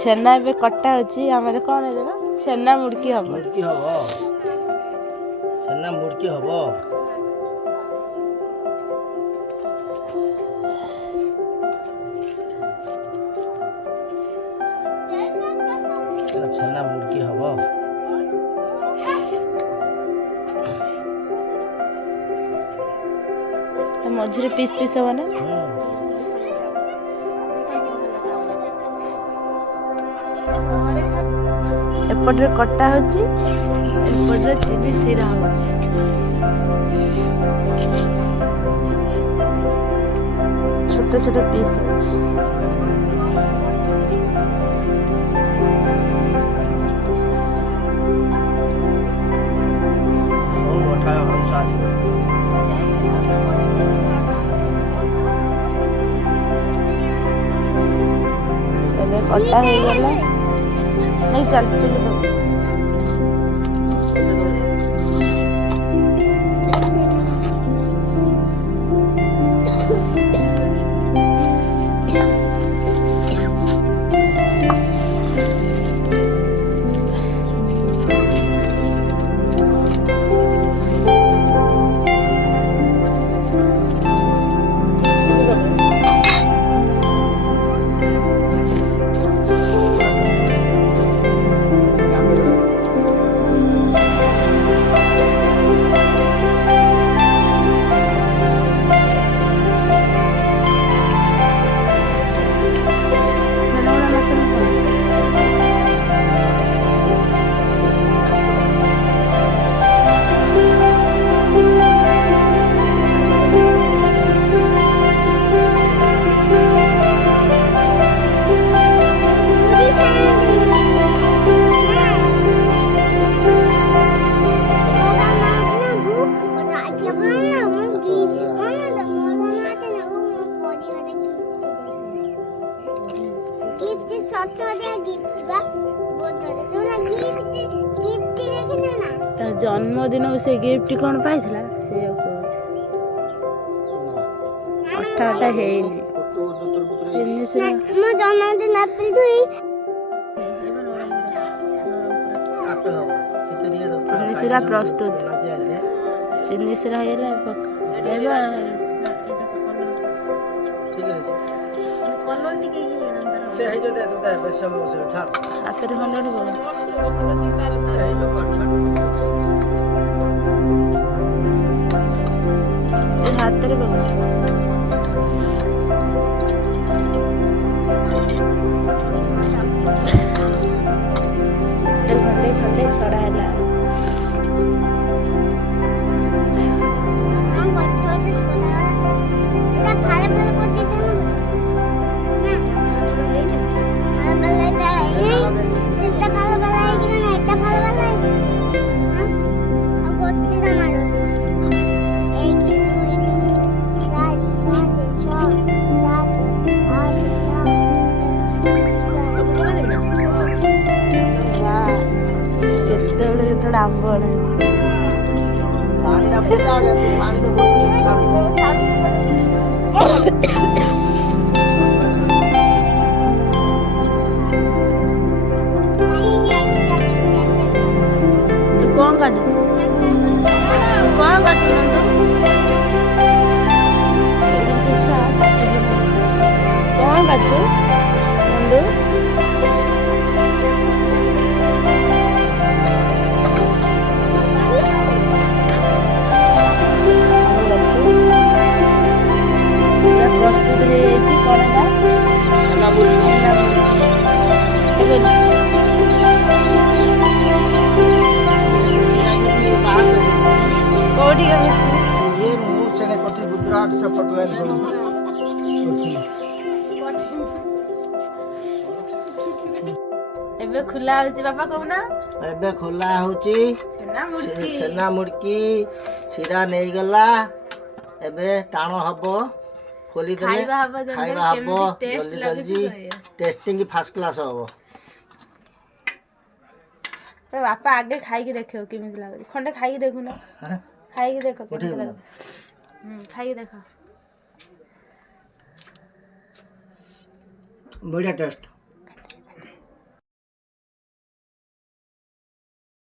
छेना ए कटा होची हमरे कोन है ना छेना मुड़की हबो छेना मुड़की हबो छेना मुड़की हबो तो मझरे पीस पीस हो ना एपटे कटा होची एपटे चिनी सिरा होची छोटे छोटे पीस होची कटा हो गला नहीं चल चल जन्मदिन से गिफ्ट कौन पाई से अठाटा है चिन्नी सिरा प्रस्तुत चिन्नी सिरा हाथ रे खंडे खंडे छड़ा है आंबोड़ कौन काट कौन काट प्रस्तुत एबे खुला होची बापा कहूना एबे खुला होची छेना मुड़की सिरा नहीं गला एबे टाणो हबो खोली दे खाइबा हबो जल्दी जल्दी टेस्टिंग फर्स्ट क्लास हबो तो बापा आगे खाई के देखो केमिति लागे खंडे खाई के देखु ना खाई के देखो केमिति लागे खाई के देखो बढ़िया टेस्ट।